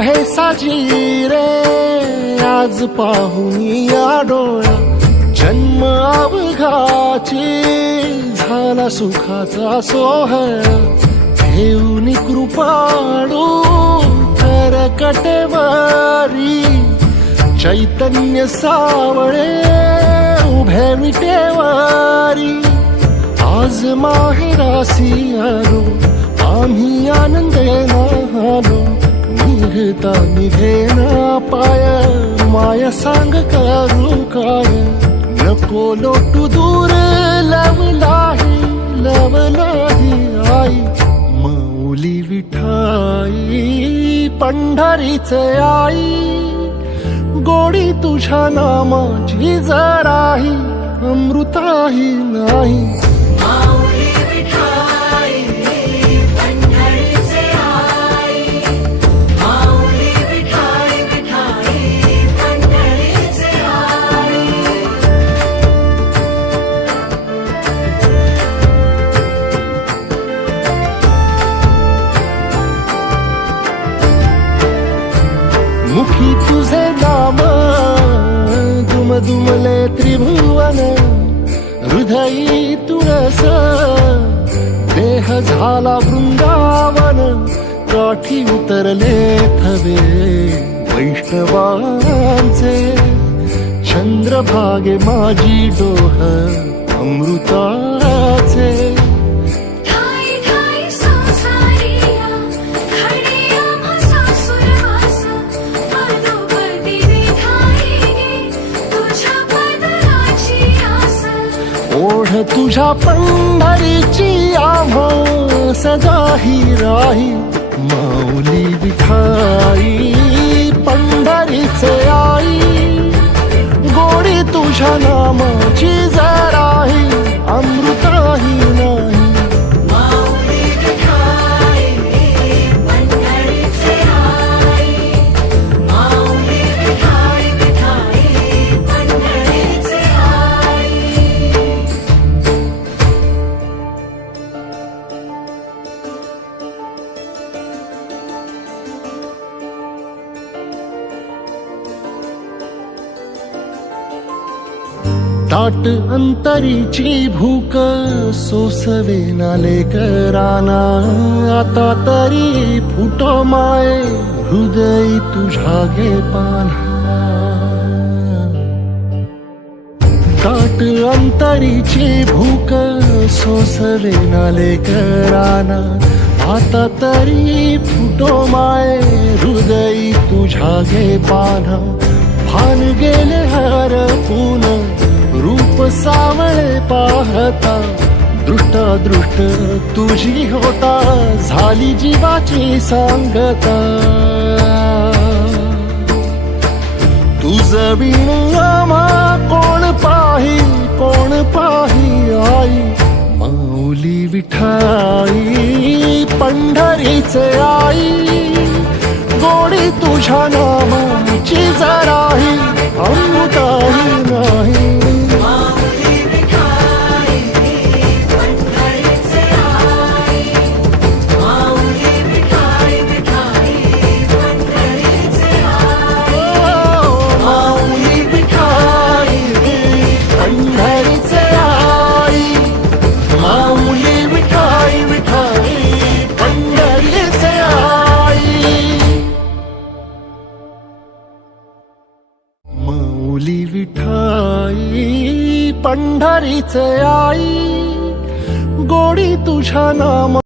आहे साजी रे आज पाहून या डोळा जन्म अवघाची झाला सुखाचा सोहळा. घेऊन कृपाडू तर कटेवारी चैतन्य सावळे उभे विटेवारी आज माहेरासी आलो आम्ही आनंद निघता निघेना पाय माया सांग करू काय? नको लोटू दूर लवलाही लवलाही आई. मौली विठाई पंढरीच आई. गोडी तुझ्या नामाची जराही अमृताही नाही. मुखी तुझे नाम दुम दुमले त्रिभुवन हृदयी तुळस देह झाला वृंदावन काठी उतरले थवे वैष्णवांचे चंद्रभागे माझी डोह अमृता ओढ तुझ्या पंढरीची आम्हा सजाही राही माऊली विठाई ताट अंतरीची भूक सोसवे नाले आता तरी फुटो माये हृदय तुझ्या गे पाना ताट अंतरीची भूक सोसवे नाले आता तरी फुटो माय हृदय तुझ्या गे पाना भान गेले हर पून रूप सावळे पाहता दृष्ट दृष्ट तुझी होता झाली जीवाची सांगता. तुझ विणयामा कोण पाही कोण पाही आई माऊली विठाई पंढरीचे आई. गोडी तुझ्या नामा माऊली विठाई पंढरीचे आई गोडी तुझ्या नाम